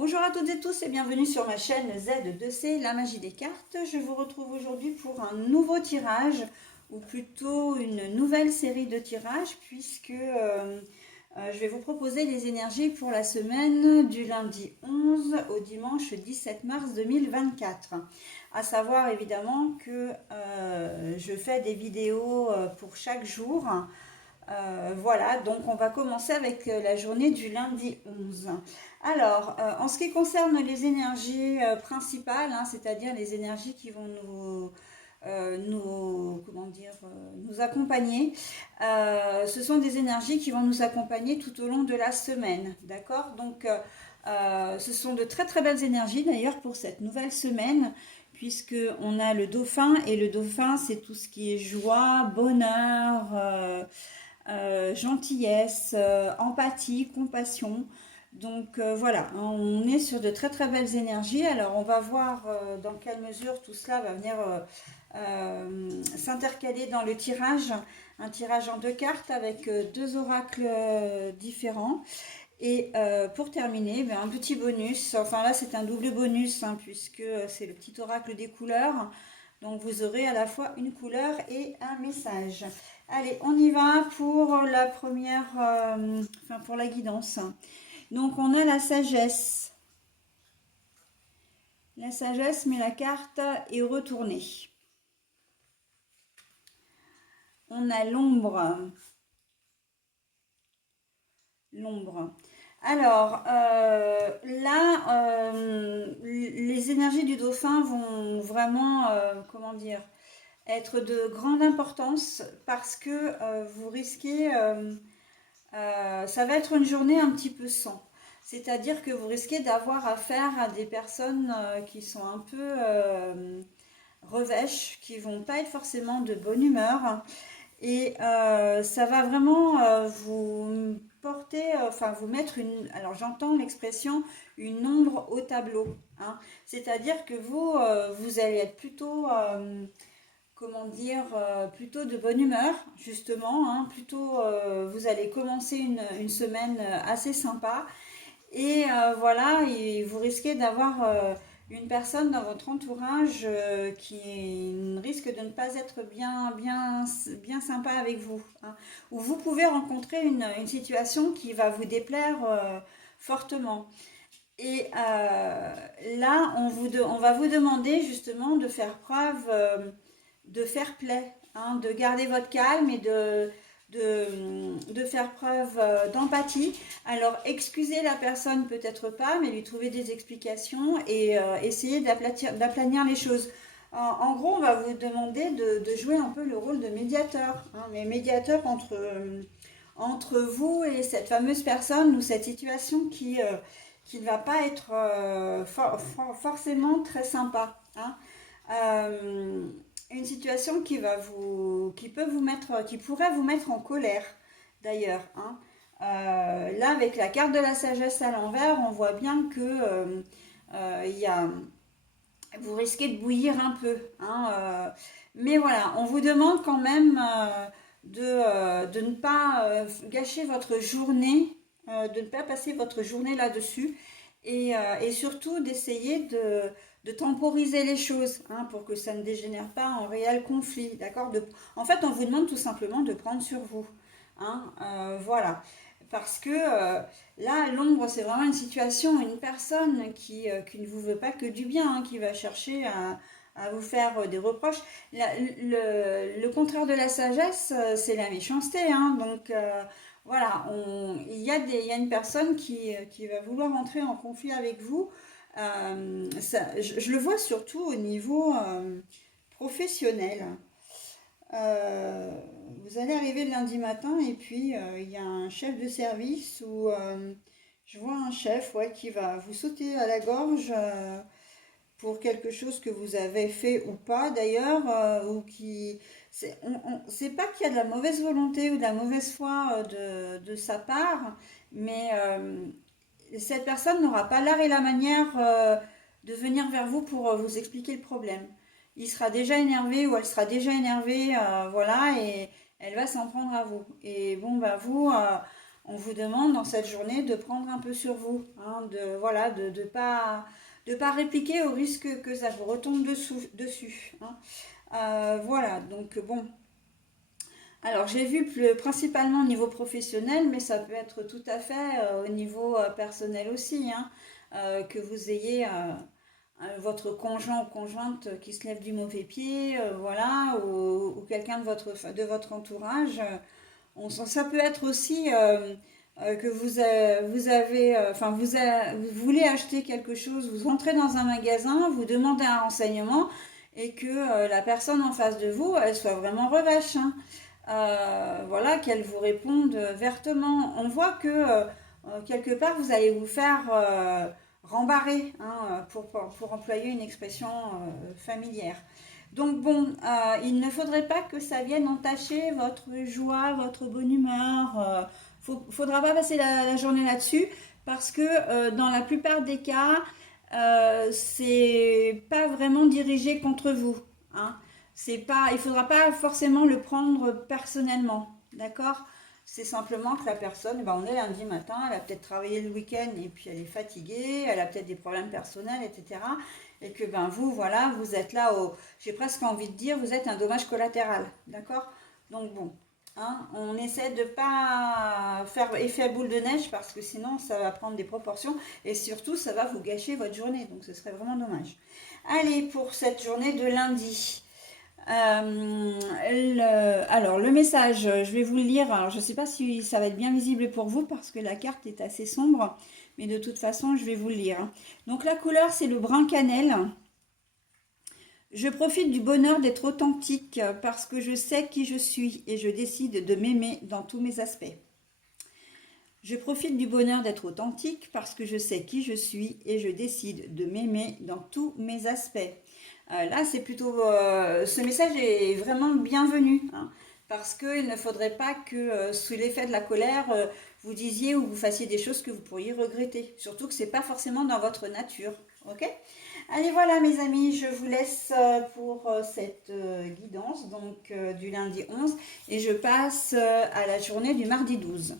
Bonjour à toutes et tous et bienvenue sur ma chaîne Z2C, la magie des cartes. Je vous retrouve aujourd'hui pour un nouveau tirage, ou plutôt une nouvelle série de tirages, puisque je vais vous proposer les énergies pour la semaine du lundi 11 au dimanche 17 mars 2024. À savoir évidemment que je fais des vidéos pour chaque jour. Voilà, donc on va commencer avec la journée du lundi 11. Alors, en ce qui concerne les énergies principales, hein, c'est-à-dire les énergies qui vont comment dire, nous accompagner, ce sont des énergies qui vont nous accompagner tout au long de la semaine, d'accord? Donc, ce sont de très très belles énergies d'ailleurs pour cette nouvelle semaine, puisque on a le dauphin, et le dauphin c'est tout ce qui est joie, bonheur, gentillesse, empathie, compassion. Donc voilà, hein, on est sur de très très belles énergies. Alors on va voir dans quelle mesure tout cela va venir s'intercaler dans le tirage. Un tirage en deux cartes avec deux oracles différents. Et pour terminer, ben, un petit bonus. Enfin là c'est un double bonus, hein, puisque c'est le petit oracle des couleurs. Donc vous aurez à la fois une couleur et un message. Allez, on y va pour la première, enfin pour la guidance. Donc on a la sagesse. La sagesse, mais la carte est retournée. On a l'ombre. L'ombre. Alors là, les énergies du dauphin vont vraiment, comment dire, être de grande importance parce que vous risquez, ça va être une journée un petit peu sans. C'est-à-dire que vous risquez d'avoir affaire à des personnes qui sont un peu revêches, qui vont pas être forcément de bonne humeur. Et ça va vraiment vous porter, enfin vous mettre une, alors j'entends l'expression, une ombre au tableau, hein. C'est-à-dire que vous allez être plutôt, comment dire, plutôt de bonne humeur, justement, hein, plutôt, vous allez commencer une semaine assez sympa. Et voilà, et vous risquez d'avoir une personne dans votre entourage qui risque de ne pas être bien sympa avec vous, hein. Ou vous pouvez rencontrer une situation qui va vous déplaire fortement. Et là, on va vous demander justement de faire preuve de fair play, hein, de garder votre calme et de faire preuve d'empathie. Alors, excusez la personne peut-être pas, mais lui trouver des explications et essayer d'aplanir les choses. En gros, on va vous demander de jouer un peu le rôle de médiateur, hein, mais médiateur entre vous et cette fameuse personne ou cette situation qui ne va pas être forcément très sympa, hein. Euh, une situation qui peut vous mettre, qui pourrait vous mettre en colère, d'ailleurs, hein. Là, avec la carte de la sagesse à l'envers, on voit bien que il y a, vous risquez de bouillir un peu, hein. Mais voilà, on vous demande quand même de ne pas gâcher votre journée, de ne pas passer votre journée là-dessus, et surtout d'essayer de temporiser les choses, hein, pour que ça ne dégénère pas en réel conflit, d'accord. En fait, on vous demande tout simplement de prendre sur vous, hein, voilà. Parce que là, l'ombre, c'est vraiment une situation, une personne qui ne vous veut pas que du bien, hein, qui va chercher à vous faire des reproches. Le contraire de la sagesse, c'est la méchanceté, hein. Donc voilà, il y a une personne qui va vouloir entrer en conflit avec vous. Je le vois surtout au niveau professionnel. Euh, Vous allez arriver le lundi matin et puis il y a un chef de service ou je vois un chef, ouais, qui va vous sauter à la gorge pour quelque chose que vous avez fait ou pas d'ailleurs, ou qui... C'est pas qu'il y a de la mauvaise volonté ou de la mauvaise foi de sa part, mais cette personne n'aura pas l'art et la manière de venir vers vous pour vous expliquer le problème. Il sera déjà énervé ou elle sera déjà énervée, voilà, et elle va s'en prendre à vous. Et bon, bah vous, on vous demande dans cette journée de prendre un peu sur vous, hein, voilà, de pas répliquer au risque que ça vous retombe dessus. Hein. Voilà, donc bon. Alors j'ai vu principalement au niveau professionnel, mais ça peut être tout à fait au niveau personnel aussi, hein, que vous ayez votre conjoint ou conjointe qui se lève du mauvais pied, voilà, ou quelqu'un de votre entourage. Ça peut être aussi que vous avez, enfin vous voulez acheter quelque chose, vous entrez dans un magasin, vous demandez un renseignement et que la personne en face de vous, elle soit vraiment revache, hein. Voilà, qu'elle vous réponde vertement. On voit que quelque part vous allez vous faire rembarrer, hein, pour employer une expression familière. Donc bon, il ne faudrait pas que ça vienne entacher votre joie, votre bonne humeur. Faudra pas passer la journée là-dessus parce que dans la plupart des cas, c'est pas vraiment dirigé contre vous. Hein. C'est pas, il faudra pas forcément le prendre personnellement, d'accord? C'est simplement que la personne, ben on est lundi matin, elle a peut-être travaillé le week-end et puis elle est fatiguée, elle a peut-être des problèmes personnels, etc. Et que ben vous, voilà, vous êtes là j'ai presque envie de dire, vous êtes un dommage collatéral, d'accord? Donc bon, hein, on essaie de pas faire effet boule de neige parce que sinon ça va prendre des proportions et surtout ça va vous gâcher votre journée, donc ce serait vraiment dommage. Allez, pour cette journée de lundi. Alors, le message, je vais vous le lire. Alors, je ne sais pas si ça va être bien visible pour vous parce que la carte est assez sombre, mais de toute façon, je vais vous le lire. Donc, la couleur, c'est le brun cannelle. Je profite du bonheur d'être authentique parce que je sais qui je suis et je décide de m'aimer dans tous mes aspects. Je profite du bonheur d'être authentique parce que je sais qui je suis et je décide de m'aimer dans tous mes aspects. Là, c'est plutôt... ce message est vraiment bienvenu, hein, parce qu'il ne faudrait pas que, sous l'effet de la colère, vous disiez ou vous fassiez des choses que vous pourriez regretter. Surtout que ce n'est pas forcément dans votre nature. Ok? Allez, voilà mes amis, je vous laisse pour cette guidance, donc du lundi 11, et je passe à la journée du mardi 12.